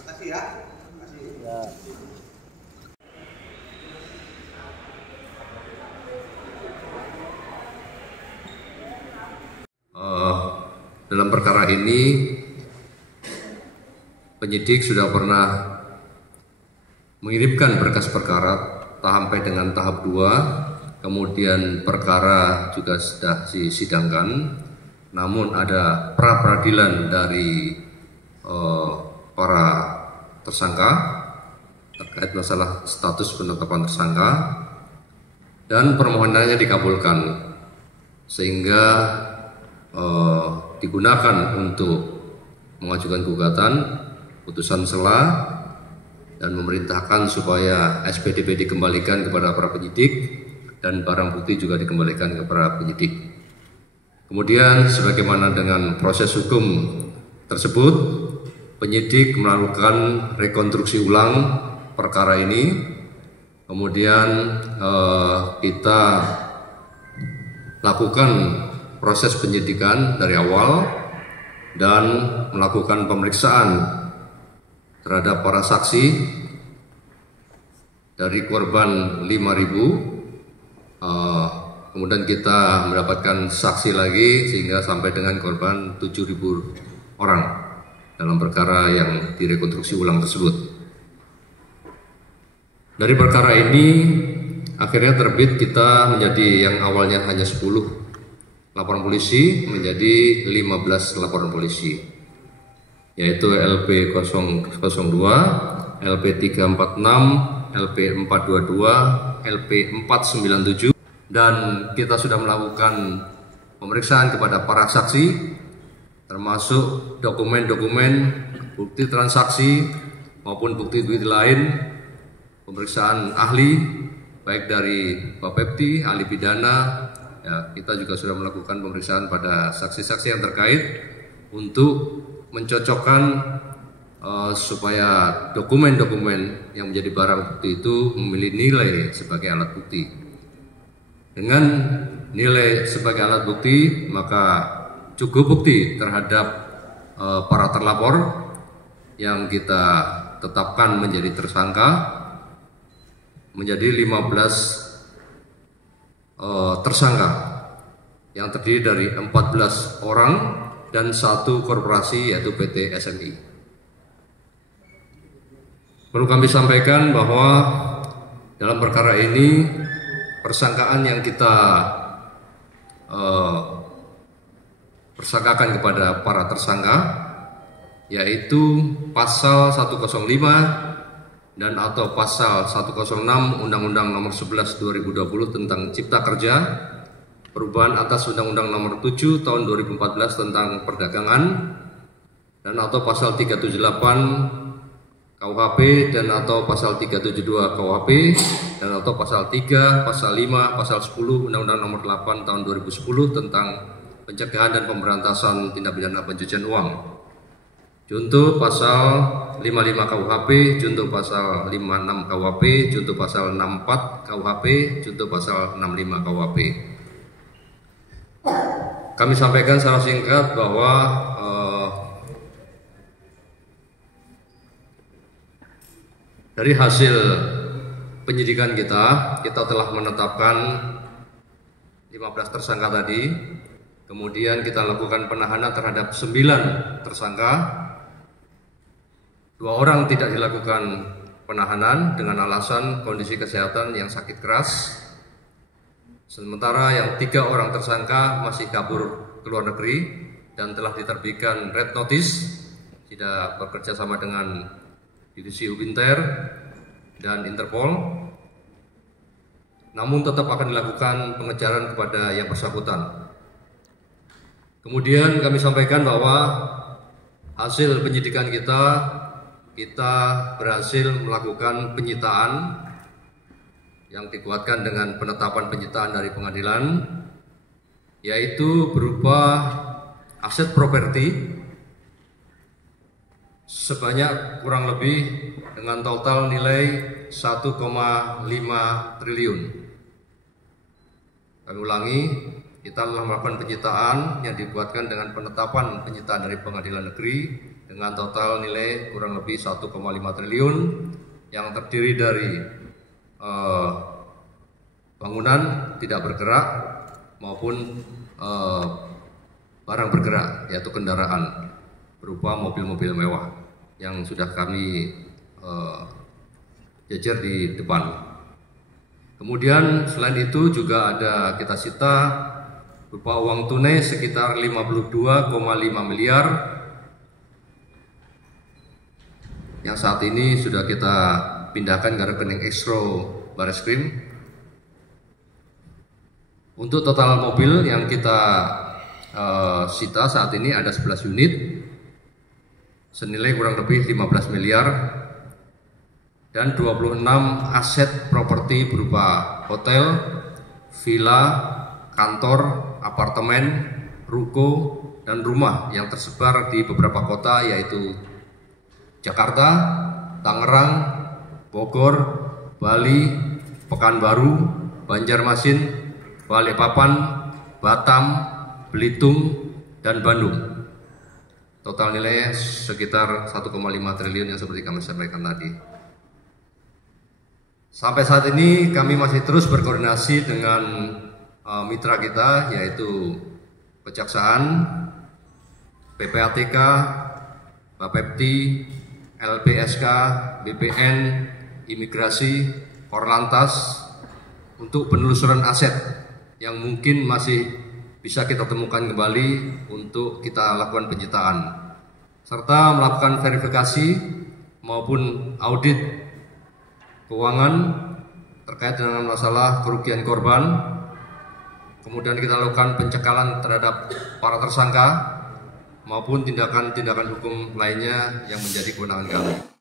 Makasih ya. Makasih. Ya. Dalam perkara ini penyidik sudah pernah mengirimkan berkas perkara sampai dengan tahap 2, kemudian perkara juga sudah disidangkan, namun ada pra peradilan dari para tersangka terkait masalah status penetapan tersangka dan permohonannya dikabulkan, sehingga digunakan untuk mengajukan gugatan putusan sela dan memerintahkan supaya SPDP dikembalikan kepada para penyidik dan barang bukti juga dikembalikan kepada penyidik. Kemudian sebagaimana dengan proses hukum tersebut, penyidik melakukan rekonstruksi ulang perkara ini. Kemudian kita lakukan proses penyidikan dari awal dan melakukan pemeriksaan terhadap para saksi dari korban 5.000. Kemudian kita mendapatkan saksi lagi sehingga sampai dengan korban 7.000 orang dalam perkara yang direkonstruksi ulang tersebut. Dari perkara ini akhirnya terbit kita menjadi yang awalnya hanya 10 laporan polisi menjadi 15 laporan polisi, yaitu LP 002, LP 346, LP 422, LP 497, dan kita sudah melakukan pemeriksaan kepada para saksi termasuk dokumen-dokumen, bukti transaksi maupun bukti-bukti lain, pemeriksaan ahli baik dari Bapepti, ahli pidana. Ya, kita juga sudah melakukan pemeriksaan pada saksi-saksi yang terkait untuk mencocokkan supaya dokumen-dokumen yang menjadi barang bukti itu memiliki nilai sebagai alat bukti. Dengan nilai sebagai alat bukti, maka cukup bukti terhadap para terlapor yang kita tetapkan menjadi tersangka menjadi 15 tersangka yang terdiri dari 14 orang dan 1 korporasi yaitu PT SMI. Perlu kami sampaikan bahwa dalam perkara ini persangkaan yang kita persangkakan kepada para tersangka yaitu pasal 105 dan atau pasal 106 Undang-Undang Nomor 11 2020 tentang Cipta Kerja, perubahan atas Undang-Undang Nomor 7 Tahun 2014 tentang Perdagangan, dan atau pasal 378 KUHP dan atau pasal 372 KUHP dan atau pasal 3, pasal 5, pasal 10 Undang-Undang Nomor 8 Tahun 2010 tentang Pencegahan dan Pemberantasan Tindak Pidana Pencucian Uang. Junto pasal 55 KUHP, junto pasal 56 KUHP, junto pasal 64 KUHP, junto pasal 65 KUHP. Kami sampaikan secara singkat bahwa dari hasil penyidikan kita telah menetapkan 15 tersangka tadi. Kemudian kita lakukan penahanan terhadap 9 tersangka. 2 orang tidak dilakukan penahanan dengan alasan kondisi kesehatan yang sakit keras. Sementara yang 3 orang tersangka masih kabur ke luar negeri dan telah diterbitkan red notice, tidak bekerja sama dengan divisi Ubinter dan Interpol. Namun tetap akan dilakukan pengejaran kepada yang bersangkutan. Kemudian kami sampaikan bahwa hasil penyidikan kita berhasil melakukan penyitaan yang dikuatkan dengan penetapan penyitaan dari pengadilan, yaitu berupa aset properti sebanyak kurang lebih dengan total nilai 1,5 triliun. Kami ulangi, kita telah melakukan penyitaan yang dibuatkan dengan penetapan penyitaan dari Pengadilan Negeri dengan total nilai kurang lebih 1,5 triliun yang terdiri dari bangunan tidak bergerak maupun barang bergerak, yaitu kendaraan berupa mobil-mobil mewah yang sudah kami jejer di depan. Kemudian selain itu juga ada kita sita berupa uang tunai sekitar 52,5 miliar yang saat ini sudah kita pindahkan ke rekening Escrow Barreskrim. Untuk total mobil yang kita sita saat ini ada 11 unit senilai kurang lebih 15 miliar dan 26 aset properti berupa hotel, villa, kantor, apartemen, ruko, dan rumah yang tersebar di beberapa kota yaitu Jakarta, Tangerang, Bogor, Bali, Pekanbaru, Banjarmasin, Balikpapan, Batam, Belitung, dan Bandung. Total nilainya sekitar 1,5 triliun yang seperti kami sampaikan tadi. Sampai saat ini kami masih terus berkoordinasi dengan mitra kita yaitu Kejaksaan, PPATK, Bapepti, LPSK, BPN, Imigrasi, Korlantas untuk penelusuran aset yang mungkin masih bisa kita temukan kembali untuk kita lakukan penyitaan serta melakukan verifikasi maupun audit keuangan terkait dengan masalah kerugian korban. Kemudian kita lakukan pencekalan terhadap para tersangka maupun tindakan-tindakan hukum lainnya yang menjadi kewenangan kami.